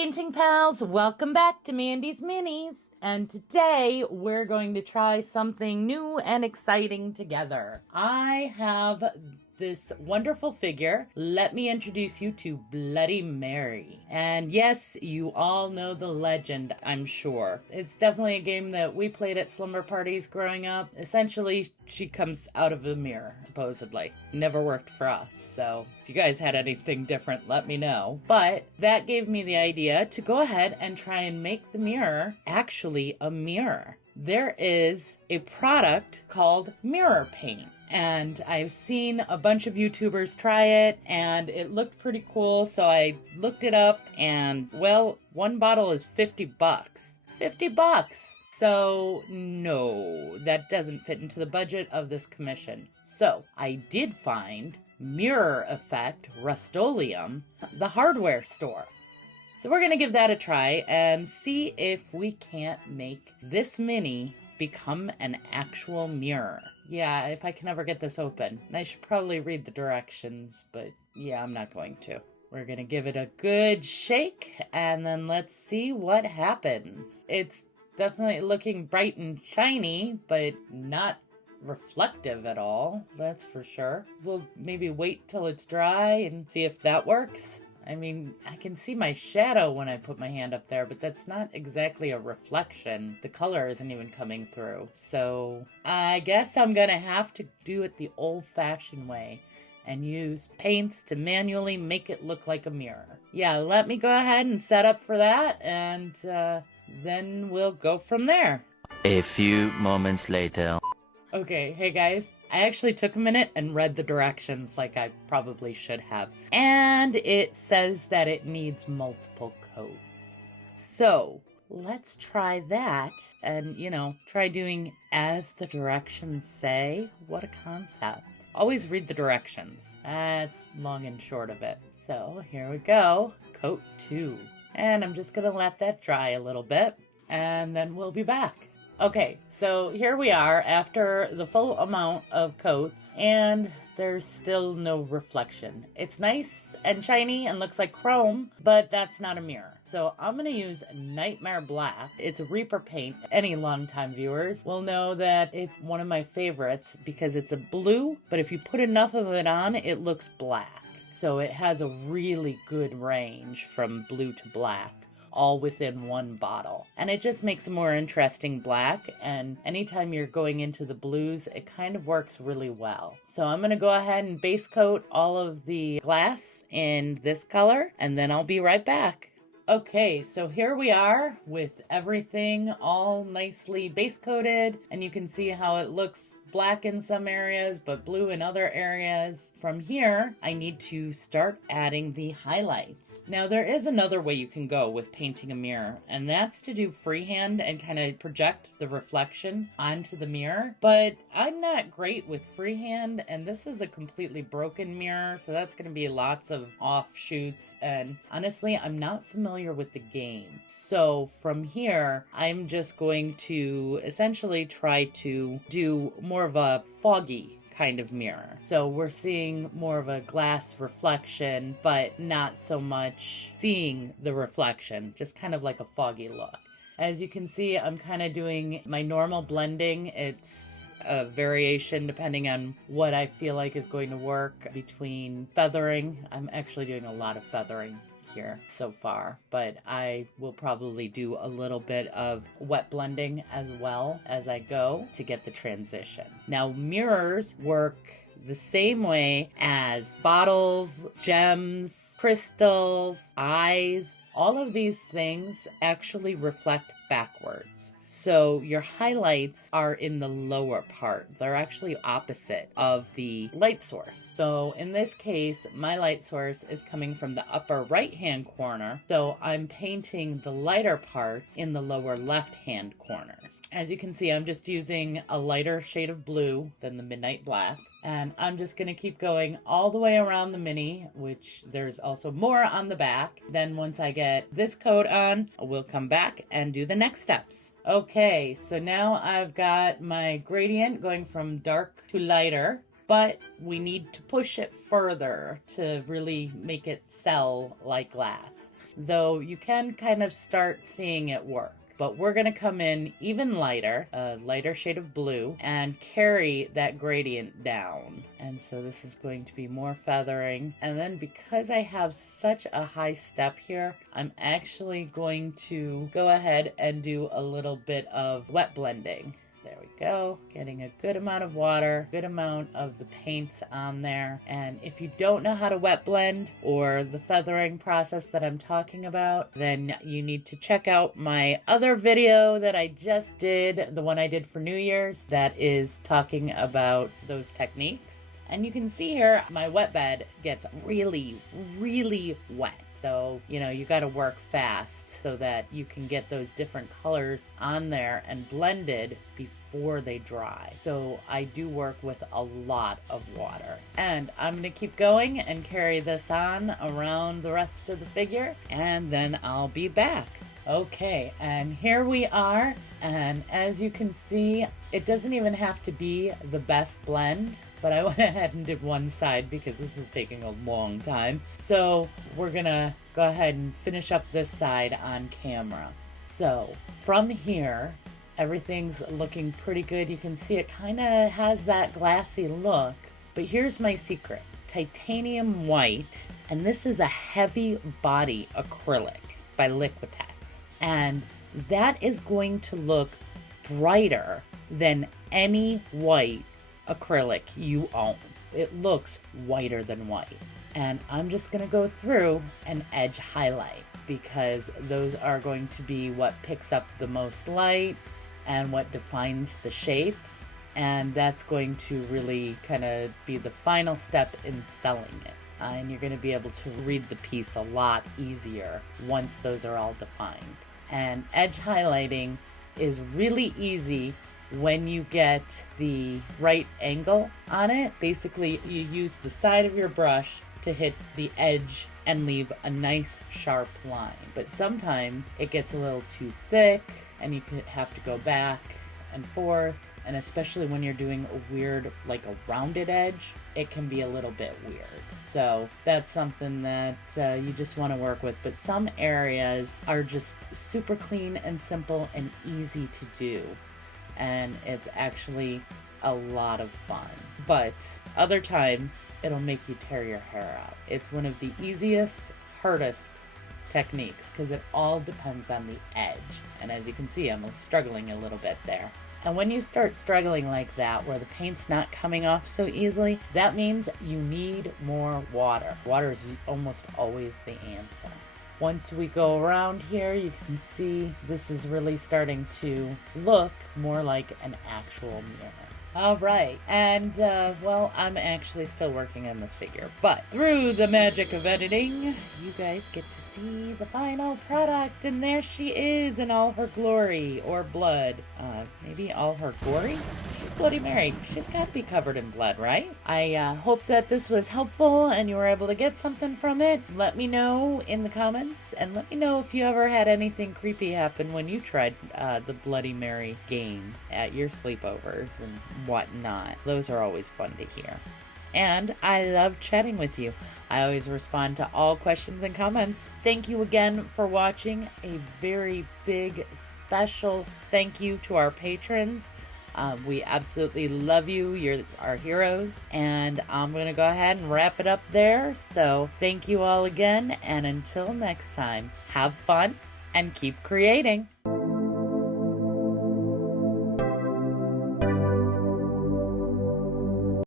painting pals, welcome back to Mandy's Minis. And today we're going to try something new and exciting together. I have this wonderful figure. Let me introduce you to Bloody Mary. And yes, you all know the legend, I'm sure. It's definitely a game that we played at slumber parties growing up. Essentially, she comes out of a mirror, supposedly. Never worked for us, so if you guys had anything different, let me know. But that gave me the idea to go ahead and try and make the mirror actually a mirror. There is a product called Mirror Paint. And I've seen a bunch of YouTubers try it, and it looked pretty cool, so I looked it up, and, well, one bottle is $50. $50! So, no, that doesn't fit into the budget of this commission. So, I did find Mirror Effect Rust-Oleum, the hardware store. So we're going to give that a try and see if we can't make this mini become an actual mirror. Yeah, if I can ever get this open. And I should probably read the directions, but yeah, I'm not going to. We're gonna give it a good shake, and then let's see what happens. It's definitely looking bright and shiny, but not reflective at all, that's for sure. We'll maybe wait till it's dry and see if that works. I mean, I can see my shadow when I put my hand up there, but that's not exactly a reflection. The color isn't even coming through. So I guess I'm gonna have to do it the old-fashioned way and use paints to manually make it look like a mirror. Yeah, let me go ahead and set up for that, and then we'll go from there. A few moments later. Okay, hey guys. I actually took a minute and read the directions like I probably should have. And it says that it needs multiple coats. So let's try that and, try doing as the directions say. What a concept. Always read the directions. That's long and short of it. So here we go. Coat 2. And I'm just going to let that dry a little bit. And then we'll be back. Okay, so here we are after the full amount of coats, and there's still no reflection. It's nice and shiny and looks like chrome, but that's not a mirror. So I'm going to use Nightmare Black. It's a Reaper paint. Any longtime viewers will know that it's one of my favorites because it's a blue, but if you put enough of it on, it looks black. So it has a really good range from blue to black, all within one bottle. And it just makes a more interesting black, and anytime you're going into the blues, it kind of works really well. So I'm going to go ahead and base coat all of the glass in this color, and then I'll be right back. Okay, so here we are with everything all nicely base coated, and you can see how it looks black in some areas, but blue in other areas. From here, I need to start adding the highlights. Now, there is another way you can go with painting a mirror, and that's to do freehand and kind of project the reflection onto the mirror. But I'm not great with freehand, and this is a completely broken mirror, so that's going to be lots of offshoots, and honestly, I'm not familiar with the game. So from here, I'm just going to essentially try to do more of a foggy kind of mirror. So we're seeing more of a glass reflection, but not so much seeing the reflection, just kind of like a foggy look. As you can see, I'm kind of doing my normal blending. It's a variation depending on what I feel like is going to work between feathering. I'm actually doing a lot of feathering here so far, but I will probably do a little bit of wet blending as well as I go to get the transition. Now, mirrors work the same way as bottles, gems, crystals, eyes. All of these things actually reflect backwards. So your highlights are in the lower part. They're actually opposite of the light source. So in this case, my light source is coming from the upper right-hand corner. So I'm painting the lighter parts in the lower left-hand corners. As you can see, I'm just using a lighter shade of blue than the Midnight Black. And I'm just going to keep going all the way around the mini, which there's also more on the back. Then once I get this coat on, we'll come back and do the next steps. Okay, so now I've got my gradient going from dark to lighter, but we need to push it further to really make it sell like glass. though you can kind of start seeing it work. But we're going to come in even lighter, a lighter shade of blue, and carry that gradient down. And so this is going to be more feathering. And then because I have such a high step here, I'm actually going to go ahead and do a little bit of wet blending. There we go, getting a good amount of water, good amount of the paints on there. And if you don't know how to wet blend or the feathering process that I'm talking about, then you need to check out my other video that I just did, the one I did for New Year's, that is talking about those techniques. And you can see here, my wet bed gets really, really wet. So, you got to work fast so that you can get those different colors on there and blended before they dry. So I do work with a lot of water. And I'm going to keep going and carry this on around the rest of the figure, and then I'll be back. Okay, and here we are. And as you can see, it doesn't even have to be the best blend, but I went ahead and did one side because this is taking a long time. So we're gonna go ahead and finish up this side on camera. So from here, everything's looking pretty good. You can see it kind of has that glassy look, but here's my secret. Titanium white, and this is a heavy body acrylic by Liquitex. And that is going to look brighter than any white acrylic you own. It looks whiter than white. And I'm just going to go through and edge highlight, because those are going to be what picks up the most light and what defines the shapes. And that's going to really kind of be the final step in selling it. And you're going to be able to read the piece a lot easier once those are all defined. And edge highlighting is really easy when you get the right angle on it. Basically, you use the side of your brush to hit the edge and leave a nice sharp line. But sometimes it gets a little too thick and you could have to go back and forth. And especially when you're doing a weird, like a rounded edge, it can be a little bit weird. So that's something that you just want to work with. But some areas are just super clean and simple and easy to do. And it's actually a lot of fun. But other times, it'll make you tear your hair out. It's one of the easiest, hardest techniques because it all depends on the edge. And as you can see, I'm struggling a little bit there. And when you start struggling like that, where the paint's not coming off so easily, that means you need more water. Water is almost always the answer. Once we go around here, you can see this is really starting to look more like an actual mirror. All right, and well, I'm actually still working on this figure, but through the magic of editing, you guys get to see the final product, and there she is in all her glory, or blood. Maybe all her gory? She's Bloody Mary. She's got to be covered in blood, right? I hope that this was helpful and you were able to get something from it. Let me know in the comments, and let me know if you ever had anything creepy happen when you tried the Bloody Mary game at your sleepovers and whatnot. Those are always fun to hear. And I love chatting with you. I always respond to all questions and comments. Thank you again for watching. A very big, special thank you to our patrons. We absolutely love you. You're our heroes. And I'm going to go ahead and wrap it up there. So thank you all again. And until next time, have fun and keep creating.